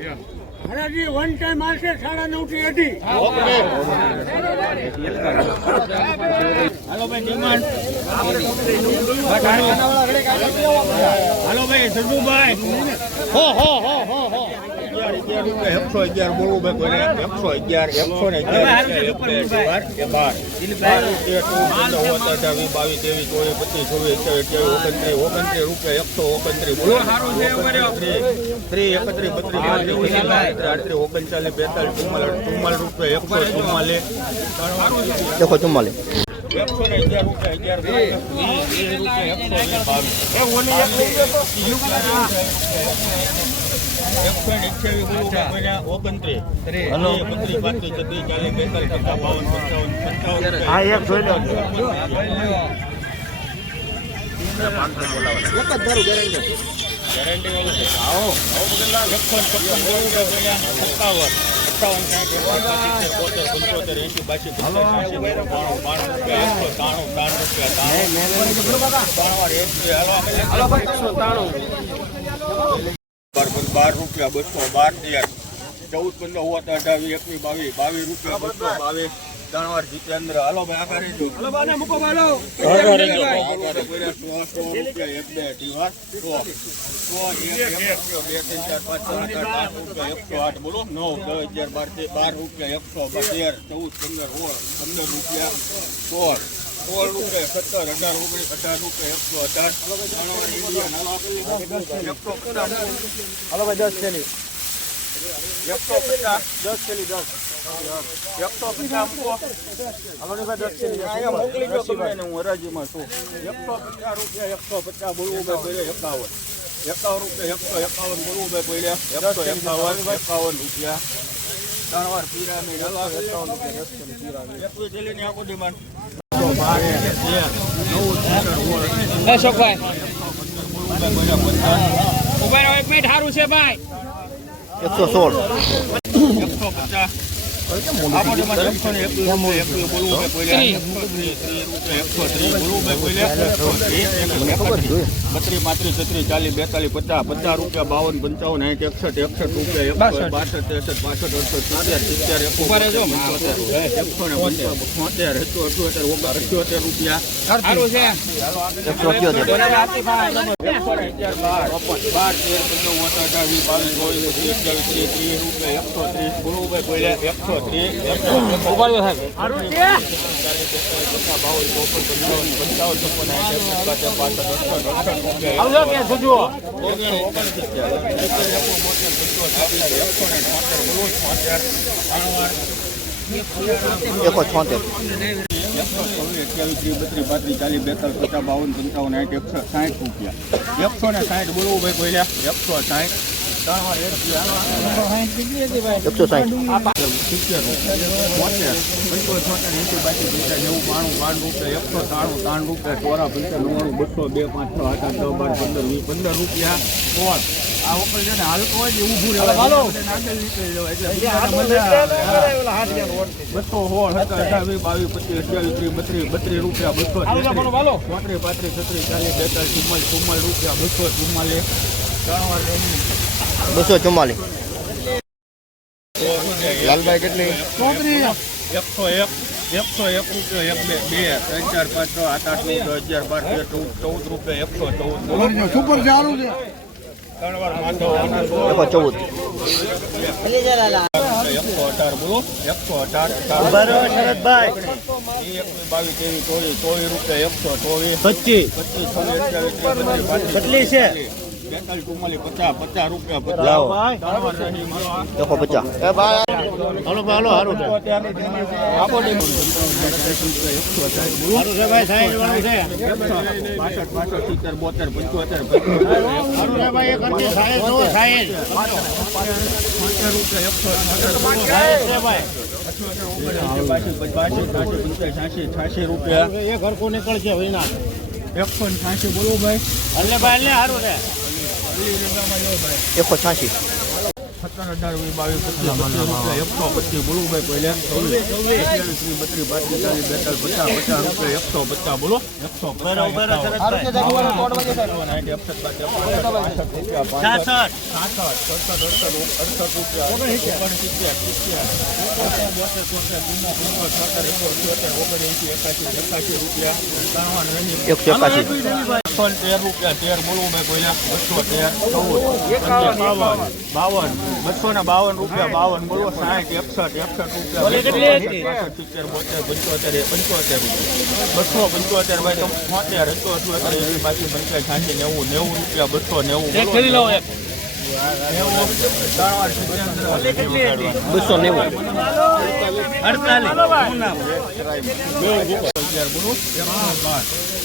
હરાજી one time આવશે સાડા નવથી અઢી. હાલો ભાઈ ડિમાન્ડ હાલો ભાઈ સજુભાઈ હો હો હો હો. એકસો અગિયાર બોલવું ભાઈ એકસો અગિયાર એકસો ને અગિયાર બાર બાવીસ ત્રેવીસ ચોવીસ છવ્વીસ અઠ્યાવીસ ઓગણત્રીસ રૂપિયા એકસો ઓગણત્રીસ ત્રીસ એકત્રીસ બત્રીસ આડત્રીસ ઓગણચાલીસ બેતાલીસ ચુમ્માલીસ ચુમ્માલીસ એકસો ચુમ્માલીસ દેખો ચુમ્માલીસ હા એક જોઈ લો ગેરંટી આવો સત્તાવન એકાવન પંચોતેર બાસી પંચાસ બાણું બાણું રૂપિયા એકસો ત્રાણું ત્રાણું રૂપિયા ત્રાણું ત્રણ એક બે હાલો બાર રૂપિયા બસો બાર તેર ચૌદ પંદર હોવા હોત અઢાવીસ એકવીસ બાવીસ બાવીસ રૂપિયા બસો બાવીસ ત્રણ વાર જીતેન્દ્ર. હાલો ભાઈ આગળ રહેજો. સો સો રૂપિયા એક બે અઢી વાર સો. સો એક એક રૂપિયો, બે ત્રણ ચાર પાંચ છ સાત આઠ રૂપિયા એકસો આઠ બોલો. નવ દસ અગિયાર બાર તેર બાર રૂપિયા એકસો તેર ચૌદ પંદર સોળ પંદર રૂપિયા સોળ. સોળ રૂપિયા સત્તર અઢાર ઓગણીસ અઢાર રૂપિયા એકસો અઢાર. હાલો એકસો પચાસ. હલો ભાઈ દસ થેલી એકસો પચાસ. દસ થેલી દસ. હું હરાજીમાં છું એકસો પચાસ રૂપિયા એકસો પચાસ બોલવું ભાઈ બોલે એકાવન એકાવન રૂપિયા એકસો એકાવન બોલવું ભાઈ બોલે એકસો એકાવન એકાવન રૂપિયા રૂપિયા દસ પીરા એકવીસ ભાઈ એકસો સોળ. એકસો પચાસ એકસો એકસો એકસો એકસો બત્રીસ પાંત્રીસ છત્રીસ ચાલીસ બેતાલીસ પચાસ પચાસ રૂપિયા બાવન પંચાવન સાઠ એકસઠ એકસઠ રૂપિયા એકસો બાસઠ. ત્રેસઠ પાસઠ અડસઠ સિત્તેર સિત્તેર એકસો એકસો ને એકસો અઠ્યોતેર ઓગણ અઠ્યોતેર રૂપિયા. એકસો અઠ્યોતેર. એકસો બાર બાર તેર પંદર ઓગણ અઢાર વીસ બાવીસ ચોવીસ પચીસ ત્રીસ રૂપિયા એકસો ત્રીસ ભાઈ એકસો ત્રીસ એકસો રૂપિયા આવજો કે સુજો એકસો ચાલીસ બેતાલીસ પચાસ બાવન પંચાવન સાઠ એકસો સાઠ રૂપિયા એકસો ને સાઠ બોલવું ભાઈ બોલ્યા એકસો સાઠ એક એકસો સાઠ બાસી બે પાંચ આઠ આઠ પંદર વીસ પંદર રૂપિયા સોળ આ ઉપર છે. બસો સોળ સત્તર અઢાવીસ બાવીસ પચીસ અઠ્યાવીસ ત્રીસ રૂપિયા બસો ચોત્રીસ પાંત્રીસ છત્રીસ ચાલીસ બેતાલીસ ચુમ્માલીસ ચુમ્માલીસ રૂપિયા બસો ચુમ્માલીસ ત્રણ વાર. બસો ચુમ્માલીસ લાલભાઈ કેટલી? એકસો એક એકસો એક રૂપિયા એક બે બે ત્રણ ચાર પાંચ છ આઠ આઠ નવ દસ અગિયાર બાર તેર ચૌદ ચૌદ રૂપિયા એકસો ચૌદ. સુપર ચાલુ છે એકસો ચૌદ. એકસો અઢાર બોલો એકસો અઢાર શરદભાઈ. એકવીસ બાવીસ ત્રેવીસ ચોવીસ ચોવીસ રૂપિયા એકસો ચોવીસ. પચીસ. પચીસ કેટલી છે. રૂપિયા એકસો પચાસ હાલો ભાઈ હાલો છે ભાઈ એક સાઈડ છે ભાઈ છ્યાસી ઘર કો નીકળશે વિના એકસો ને છ્યાસી બોલવું ભાઈ એટલે ભાઈ એટલે સારું છે એકસો છ્યાસી સત્તર અઢાર વીસ બાવીસ રૂપિયા એકસો પચીસ બોલો ભાઈ અઠ્યાવીસ ત્રીસ બત્રીસ પાંત્રીસ ચાલીસ બેતાલીસ પચાસ પચાસ રૂપિયા એકસો પચાસ બોલો એકસો એકસો તેર રૂપિયા તેર બોલવું ભાઈ કોઈને બસો તેર ચૌદ બાવન બાવન બસો ને બાવન રૂપિયા બાવન બોલો સાઠ એકસઠ એકસઠ રૂપિયા સિત્તેર બોતેર પંચોતેર પંચોતેર રૂપિયા. બસો પંચોતેર ભાઈ તમે છોતેર હતો અઠ્યોતેર એવી બાકી પંચાયત સાંજે નેવું નેવું રૂપિયા બસો નેવું બસો નેવું. અગિયાર બોલો.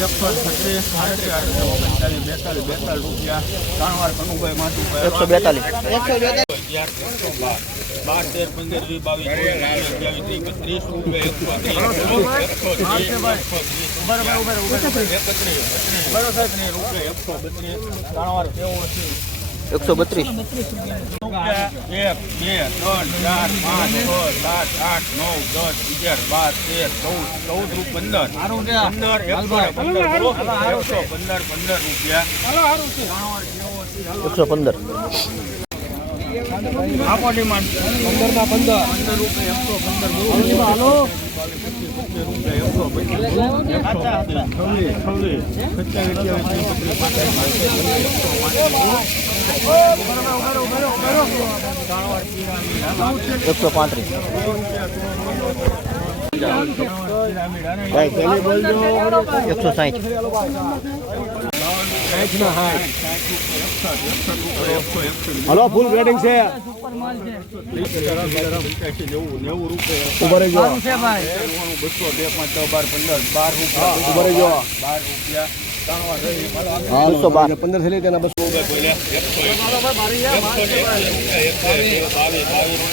એકસો છત્રીસ સાડત્રીસ આડત્રીસ ઓગણચાલીસ બેતાલીસ બેતાલીસ રૂપિયા ત્રણ વાર કનુભાઈ માથું એકસો બેતાલીસ એકસો બાર બાર તેર પંદર વીસ બાવીસ ત્રીસ રૂપિયા એકસો ત્રીસ એકસો ત્રીસ એકત્રીસ રૂપિયા એકસો બત્રીસ ત્રણ વાર કેવું હશે એકસો બત્રીસ. એક બે ત્રણ ચાર પાંચ છ સાત આઠ નવ દસ અગિયાર બાર તેર ચૌદ ચૌદ રૂપ પંદર પંદર એકસો પંદર પંદર રૂપિયા એકસો પંદર. આપો ડિમાન્ડ પંદર ના પંદર. પંદર રૂપિયા એકસો પંદર પાંત્રીસ. એકસો એકસો પાંત્રીસ એકસો સાઠ હલો ફૂલ ગ્રેડિંગ છે. પંદર થઈ તેના બસો.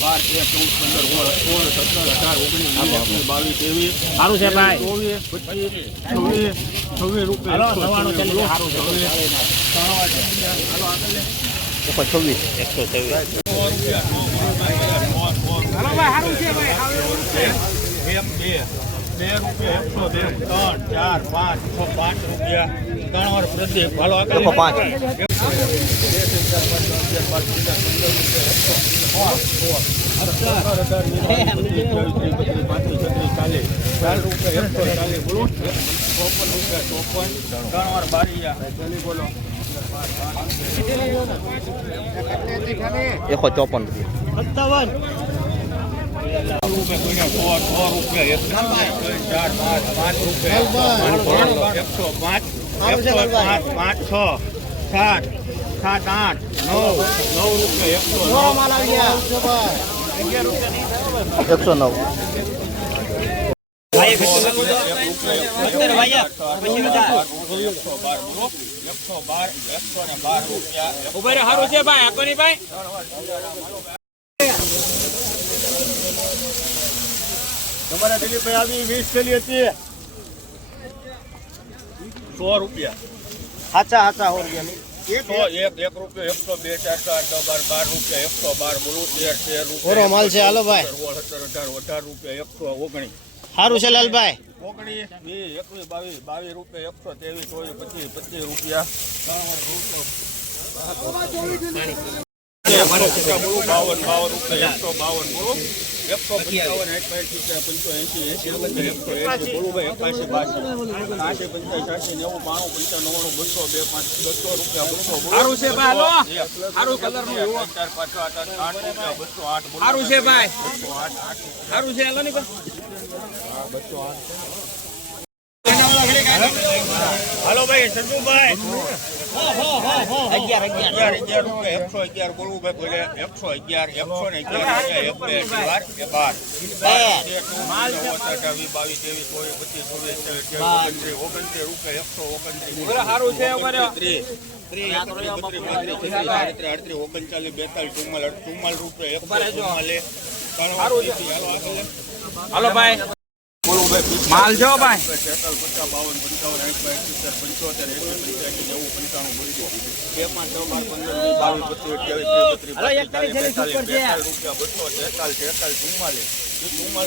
બાર તેર ચૌદ પંદર સોળ સોળ સત્તર અઢાર ઓગણીસ વીસ બાવીસ ત્રેવીસ સારું છે ભાઈ. ચોવીસ પચીસ છવ્વીસ છવ્વીસ રૂપિયા. છવ્વીસ, એકસો છવ્વીસ. એક બે. રૂપિયા એકસો બે. ત્રણ ચાર પાંચ છ પાંચ રૂપિયા. ત્રણ વાર પ્રત્યે હાલો આગળ. પાંચ. ચાલીસ. ચાર રૂપિયા એકસો ચાલીસ બોલો ચોપન રૂપિયા ચોપન ત્રણ વાર બારીયા ચાલી બોલો એકસો ચોપન રૂપિયા રૂપિયા કોઈને સો સો રૂપિયા એક ચાર પાંચ પાંચ પાંચ છ સાત સાત આઠ નવ નવ રૂપિયા એકસો નવ. તમારા દિલીપભાઈ આવી વીસ થેલી હતી. સો રૂપિયા. સાચા સાચા હો ગયા સો એક એક રૂપિયા એકસો બે ચાર ચાર દસ બાર બાર રૂપિયા એકસો બાર બોલું તેર તેર રૂપિયા માલ છે, હાલો ભાઈ. અઢાર અઢાર રૂપિયા એકસો ઓગણીસ સારું છે લાલભાઈ. એકવીસ બાવીસ બાવીસ રૂપિયા એકસો ત્રેવીસ ચોવીસ પચીસ પચીસ રૂપિયા. બાવન બાવન રૂપિયા એકસો બાવન બોલો. એકસો પંચાવન પંચોએંસી એંસી એકસો એંસી બાસી આશી પંચાસી સાઠી નેવું બાણું પંચાણું બસો બે પાંચ બસો રૂપિયા બસો સારું છે ભાઈ. સારું એવો. ચાર પાંચ આઠ આઠ આઠ રૂપિયા બસો આઠ સારું છે ભાઈ. બસો આઠ આઠ સારું છે હાલો ને ભાઈ. હાલો ભાઈ સંજુભાઈ. અગિયાર અગિયાર. અગિયાર અગિયાર રૂપિયા એકસો અગિયાર બોલવું ભાઈ બોલે. એકસો અગિયાર એકસો ને અગિયાર એક બે એ બાર માલ બાવીસ ત્રેવીસ ચોવીસ પચીસ ઓગણત્રીસ ઓગણત્રીસ રૂપિયા એકસો ઓગણત્રીસ. સારું છે હાલો ભાઈ. માલ જો ભાઈ.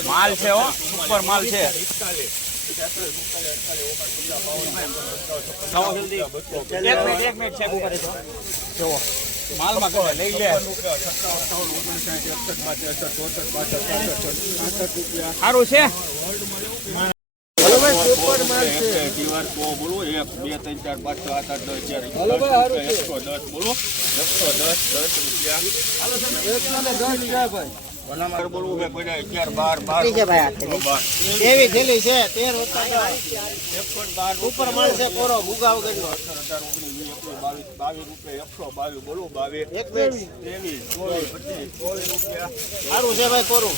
માલ છે સુપર માલ છે. એક મિનિટ એક ઉપર જુઓ. માલમાં કહો લઈ લે. સારું છે? બે ત્રણ ચાર પાંચ આઠ દસ એકસો દસ બોલો એકસો બાર ઉપર છે કોરો ભૂગા બાવીસ રૂપિયા એકસો સારું છે ભાઈ કોરું.